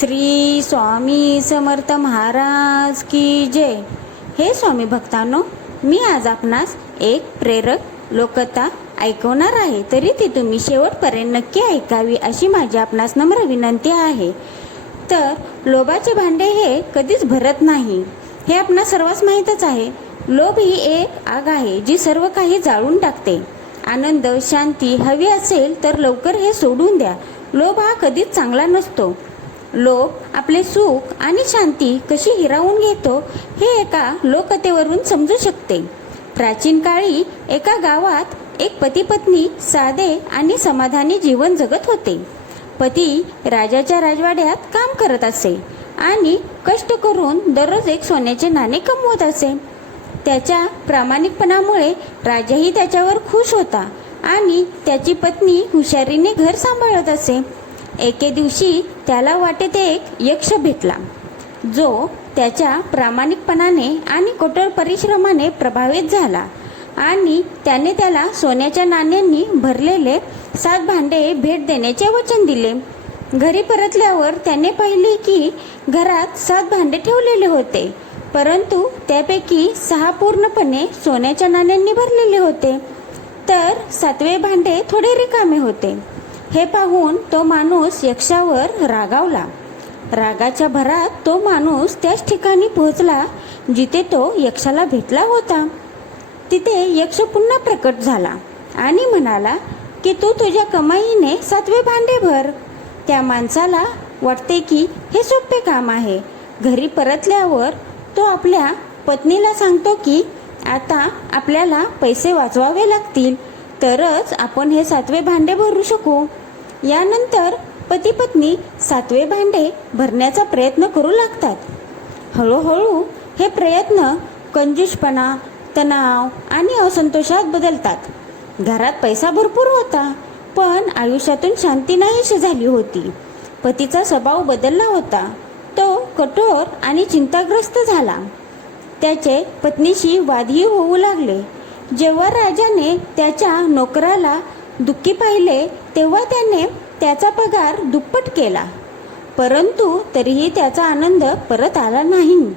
श्री स्वामी समर्थ महाराज की जय. हे स्वामी भक्तांनो मी आज आपणास एक प्रेरक लोकता ऐकवणार आहे. तरी ती तुम्ही शेवटपर्यंत नक्की ऐकावी अशी माझी आपणास नम्र विनंती आहे. तर लोभाचे भांडे हे कधीच भरत नाही. हे आपणास सर्वांस माहीतच आहे. लोभ ही एक आग आहे जी सर्व काही जाळून टाकते. आनंद शांती हवी असेल तर लवकर हे सोडून द्या. लोभ हा कधीच चांगला नसतो. लोक आपले सुख आणि शांती कशी हिरावून घेतो हे एका लोककथेवरून समजू शकते. प्राचीन काळी एका गावात एक पती पत्नी साधे आणि समाधानी जीवन जगत होते. पती राजाच्या राजवाड्यात काम करत असे आणि कष्ट करून दररोज एक सोन्याचे नाणे कमवत असे. त्याच्या प्रामाणिकपणामुळे राजाही त्याच्यावर खुश होता आणि त्याची पत्नी हुशारीने घर सांभाळत असे. एके दिवशी त्याला वाटेत एक यक्ष भेटला. जो त्याच्या प्रामाणिकपणाने आणि कठोर परिश्रमाने प्रभावित झाला आणि त्याने त्याला सोन्याच्या नाण्यांनी भरलेले सात भांडे भेट देण्याचे वचन दिले. घरी परतल्यावर त्याने पाहिले की घरात सात भांडे ठेवलेले होते परंतु त्यापैकी सहा पूर्णपणे सोन्याच्या नाण्यांनी भरलेले होते. तर सातवे भांडे थोडे रिकामे होते. हे पाहून तो माणूस यक्षावर रागावला. रागाच्या भरात तो माणूस त्याच ठिकाणी पोहोचला जिथे तो यक्षाला भेटला होता. तिथे यक्ष पुन्हा प्रकट झाला आणि म्हणाला की तू तुझ्या कमाईने सातवे भांडे भर. त्या माणसाला वाटते की हे सोपे काम आहे. घरी परतल्यावर तो आपल्या पत्नीला सांगतो की आता आपल्याला पैसे वाचवावे लागतील. तरच आपण हे सातवे भांडे भरू शकू. यानंतर पती पत्नी सातवे भांडे भरण्याचा प्रयत्न करू लागतात. हळूहळू हे प्रयत्न कंजूषपणा तणाव आणि असंतोषात बदलतात. घरात पैसा भरपूर होता पण आयुष्यातून शांती नाहीशी झाली होती. पतीचा स्वभाव बदलला होता. तो कठोर आणि चिंताग्रस्त झाला. त्याचे पत्नीशी वादही होऊ लागले. जेव्हा राजाने त्याच्या नोकराला दुःखी पाहिले तेव्हा त्याने त्याचा पगार दुप्पट केला. परंतु तरीही त्याचा आनंद परत आला नाही.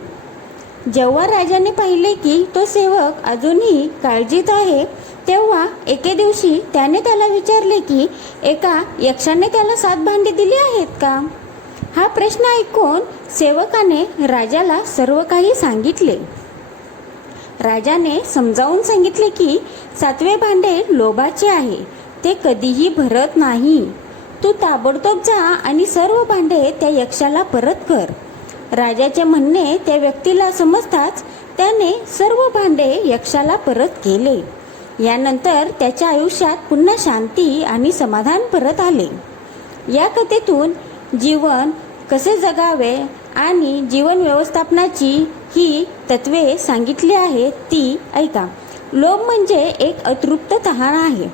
जेव्हा राजाने पाहिले की तो सेवक अजूनही काळजीत आहे तेव्हा एके दिवशी त्याने त्याला विचारले की एका यक्षाने त्याला सात भांडी दिली आहेत का? हा प्रश्न ऐकून सेवकाने राजाला सर्व काही सांगितले. राजाने समजावून सांगितले की सातवे भांडे लोभाचे आहे. ते कधीही भरत नाही. तू ताबडतोब जा आणि सर्व भांडे त्या यक्षाला परत कर. राजाचे म्हणणे त्या व्यक्तीला समजताच त्याने सर्व भांडे यक्षाला परत केले. यानंतर त्याच्या आयुष्यात पुन्हा शांती आणि समाधान परत आले. या कथेतून जीवन कसे जगावे? आणि जीवन व्यवस्थापनाची ही तत्वे सांगितली आहेत ती ऐका. लोभ म्हणजे एक अतृप्त तहान आहे.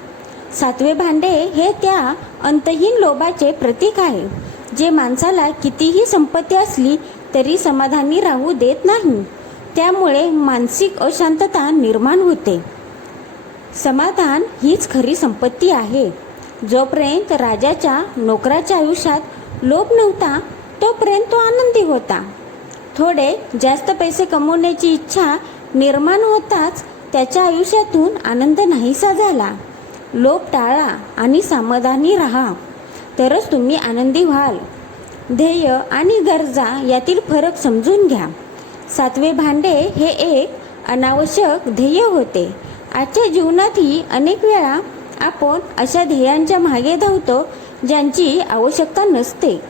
सातवे भांडे हे त्या अंतहीन लोभाचे प्रतीक आहे जे माणसाला कितीही संपत्ती असली तरी समाधानी राहू देत नाही. त्यामुळे मानसिक अशांतता निर्माण होते. समाधान हीच खरी संपत्ती आहे. जोपर्यंत राजाच्या नोकराच्या आयुष्यात लोभ नव्हता तोपर्यंत तो आनंदी होता. थोडे जास्त पैसे कमवण्याची इच्छा निर्माण होताच त्याच्या आयुष्यातून आनंद नाहीसा झाला. लोभ टाळा आणि समाधानी राहा. तरच तुम्ही आनंदी व्हाल. ध्येय आणि गरजा यातील फरक समजून घ्या. सातवे भांडे हे एक अनावश्यक ध्येय होते. आजच्या जीवनातही अनेक वेळा आपण अशा ध्येयांच्या मागे धावतो ज्यांची आवश्यकता नसते.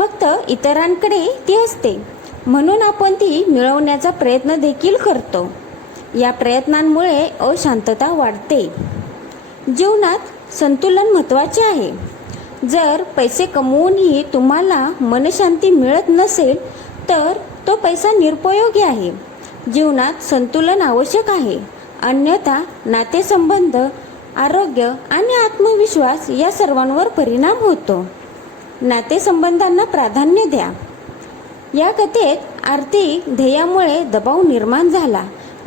फक्त इतरांकडे ती असते. म्हणून आपण ती मिळवण्याचा प्रयत्न देखील करतो. या प्रयत्नांमुळे अशांतता वाढते. जीवनात संतुलन महत्त्वाचे आहे. जर पैसे कमवूनही तुम्हाला मनशांती मिळत नसेल तर तो पैसा निरुपयोगी आहे. जीवनात संतुलन आवश्यक आहे. अन्यथा नातेसंबंध आरोग्य आणि आत्मविश्वास या सर्वांवर परिणाम होतो. नातेसंबंधांना प्राधान्य द्या. या कथेत आर्थिक ध्येयामुळे दबाव निर्माण झाला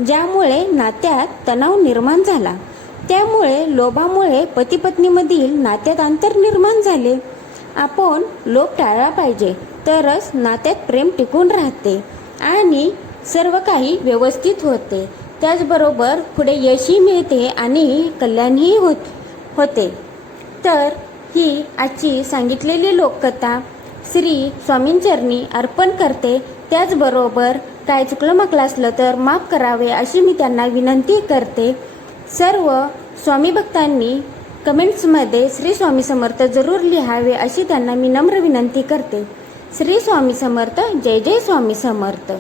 ज्यामुळे नात्यात तणाव निर्माण झाला. त्यामुळे लोभामुळे पतीपत्नीमधील नात्यात अंतर निर्माण झाले. आपण लोभ टाळला पाहिजे तरच नात्यात प्रेम टिकून राहते आणि सर्व काही व्यवस्थित होते. त्याचबरोबर पुढे यशही मिळते आणि कल्याणही होत होते. तर ही आजची सांगितलेली लोककथा श्री स्वामींचरणी अर्पण करते. त्याचबरोबर काय चुकलं मकलं असलं तर माफ करावे अशी मी त्यांना विनंती करते. सर्व स्वामी भक्तांनी कमेंट्समध्ये श्री स्वामी समर्थ जरूर लिहावे अशी त्यांना मी नम्र विनंती करते. श्री स्वामी समर्थ जय जय स्वामी समर्थ.